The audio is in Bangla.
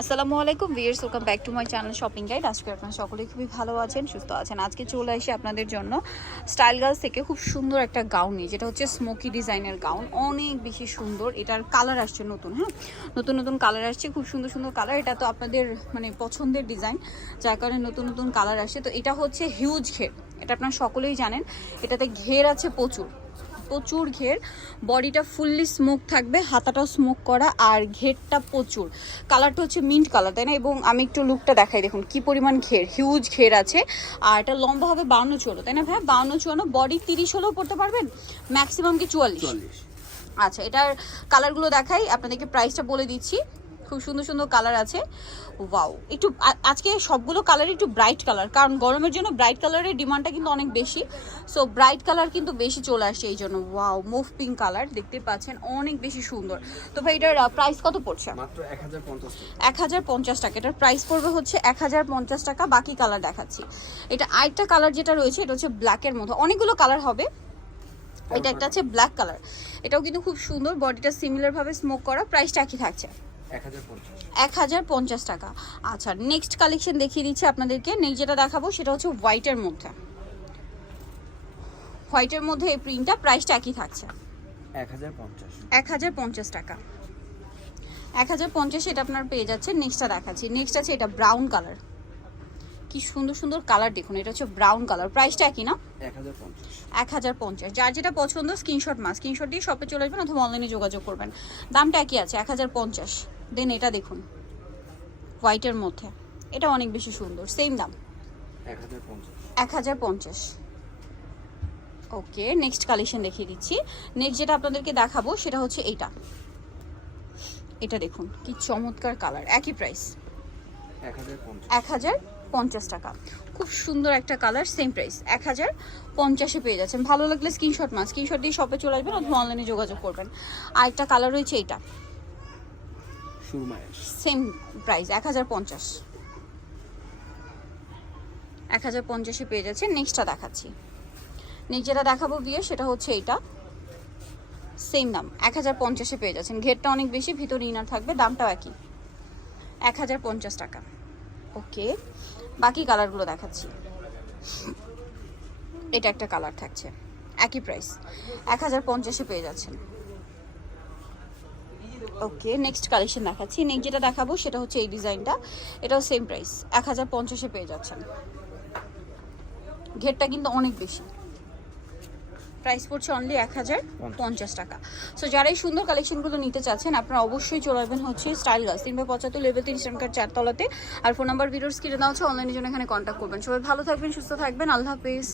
আসসালামু আলাইকুম viewers welcome back to my channel shopping guide. আজকে আপনারা সকলেই খুবই ভালো আছেন, সুস্থ আছেন। আজকে চলে আসি আপনাদের জন্য স্টাইল গার্লস থেকে খুব সুন্দর একটা গাউন নিয়ে, যেটা হচ্ছে স্মোকি ডিজাইনের গাউন। অনেক বেশি সুন্দর, এটার কালার আসছে নতুন হ্যাঁ? নতুন নতুন কালার আসছে, খুব সুন্দর সুন্দর কালার। এটা তো আপনাদের মানে পছন্দের ডিজাইন, যার কারণে নতুন নতুন কালার আসছে। তো এটা হচ্ছে হিউজ ঘের, এটা আপনারা সকলেই জানেন। এটাতে ঘের আছে প্রচুর। প্রচুর ঘের। বডিটা ফুললি স্মোক থাকবে হাতাটাও স্মোক করা আর ঘেরটা প্রচুর। কালারটা হচ্ছে মিন্ট কালার তাই না? এবং আমি একটু লুকটা দেখাই দেখুন কি পরিমাণ ঘের হিউজ ঘের আছে। আর এটা লম্বা হবে বাউন্ন চুয়ান্ন তাই না ভাই? বাউন্ন চুয়ান্ন বডি তিরিশ হলেও পড়তে পারবেন ম্যাক্সিমাম কি চুয়াল্লিশ। আচ্ছা এটার কালারগুলো দেখাই আপনাদেরকে প্রাইসটা বলে দিচ্ছি। খুব সুন্দর সুন্দর কালার আছে। ওয়াও একটু আজকে সবগুলো কালার একটু ব্রাইট কালার কারণ গরমের জন্য ব্রাইট কালারের ডিমান্ডটা কিন্তু অনেক বেশি। সো ব্রাইট কালার কিন্তু বেশি চলে আসছে এই জন্য। ওয়াও মুভ পিঙ্ক কালার দেখতে পাচ্ছেন অনেক বেশি সুন্দর। তো ভাই এটার প্রাইস কত পড়ছে? মাত্র এক হাজার পঞ্চাশ টাকা। এক হাজার পঞ্চাশ টাকা এটার প্রাইস পড়বে হচ্ছে এক হাজার পঞ্চাশ টাকা বাকি কালার দেখাচ্ছি। এটা আরেকটা কালার যেটা রয়েছে এটা হচ্ছে ব্ল্যাকের মধ্যে অনেকগুলো কালার হবে। এটা একটা আছে ব্ল্যাক কালার। এটাও কিন্তু খুব সুন্দর বডিটা সিমিলার ভাবে স্মোক করা প্রাইসটা একই থাকছে। এক হাজার পঞ্চাশ। টাকা। আচ্ছা নেক্সট কালেকশন দেখিয়ে দিচ্ছি আপনাদেরকে। নেক্সট যেটা দেখাবো সেটা হচ্ছে হোয়াইটের মধ্যে। হোয়াইটের মধ্যে এই প্রিন্টটা প্রাইসটা একই থাকছে। এক হাজার পঞ্চাশ। টাকা। এক হাজার পঞ্চাশ এটা আপনার পেয়ে যাচ্ছে নেক্সটটা দেখাচ্ছি। নেক্সট আছে এটা ব্রাউন কালার কি সুন্দর সুন্দর কালার দেখুন। এটা হচ্ছে ব্রাউন কালার প্রাইসটা একই না? এক হাজার পঞ্চাশ। যার যেটা পছন্দ স্ক্রিনশট মাস স্ক্রিনশট দিয়ে শপে চলে আসবেন অথবা অনলাইনে যোগাযোগ করবেন। দামটা একই আছে এক হাজার পঞ্চাশ। দেন এটা দেখুন। হোয়াইটের মধ্যে। এটা অনেক বেশি সুন্দর। সেম দাম। এক হাজার পঞ্চাশ। ওকে নেক্সট কালেকশন দেখিয়ে দিচ্ছি। নেক্সট যেটা আপনাদেরকে দেখাবো সেটা হচ্ছে এইটা এটা দেখুন কি চমৎকার কালার একই প্রাইস এক হাজার পঞ্চাশ। টাকা। খুব সুন্দর একটা কালার সেম প্রাইস এক হাজার পঞ্চাশে পেয়ে যাচ্ছেন। ভালো লাগলে স্ক্রিনশট মাস স্ক্রিনশট দিয়ে শপে চলে আসবেন অথবা অনলাইনে যোগাযোগ করবেন। আর একটা কালার রয়েছে এইটা সুরমায়ের সেম প্রাইস, এক হাজার পঞ্চাশ। এক হাজার পঞ্চাশে পেয়ে যাচ্ছে, নেক্সটটা দেখাচ্ছি। নেক্সট যেটা দেখাবো বিয়ে, সেটা হচ্ছে এইটা। সেম দাম, এক হাজার পঞ্চাশে পেয়ে যাচ্ছেন। ঘেরটা অনেক বেশি, ভিতরে ইনার থাকবে, দামটাও একই। এক হাজার পঞ্চাশ টাকা। ওকে, বাকি কালারগুলো দেখাচ্ছি। এটা একটা কালার থাকছে, একই প্রাইস, এক হাজার পঞ্চাশে পেয়ে যাচ্ছেন। ওকে নেক্সট কালেকশন দেখাচ্ছি। নেক্সট যেটা দেখাবো সেটা হচ্ছে এই ডিজাইনটা। এটাও সেম প্রাইস এক হাজার পঞ্চাশে পেয়ে যাচ্ছেন। ঘেরটা কিন্তু অনেক বেশি। প্রাইস পড়ছে অনলি এক হাজার পঞ্চাশ টাকা। সো যারা এই সুন্দর কালেকশনগুলো নিতে চাচ্ছেন, আপনারা অবশ্যই চলে আসবেন হচ্ছে স্টাইল গাছ তিনবার পঁচাত্তর লেভেল তিন কার্ড চারতলাতে। আর ফোন নাম্বার ভিডিওস কিনে দেওয়া হচ্ছে অনলাইনের জন্য এখানে কন্ট্যাক্ট করবেন। সবাই ভালো থাকবেন, সুস্থ থাকবেন। আল্লাহ হাফিজ।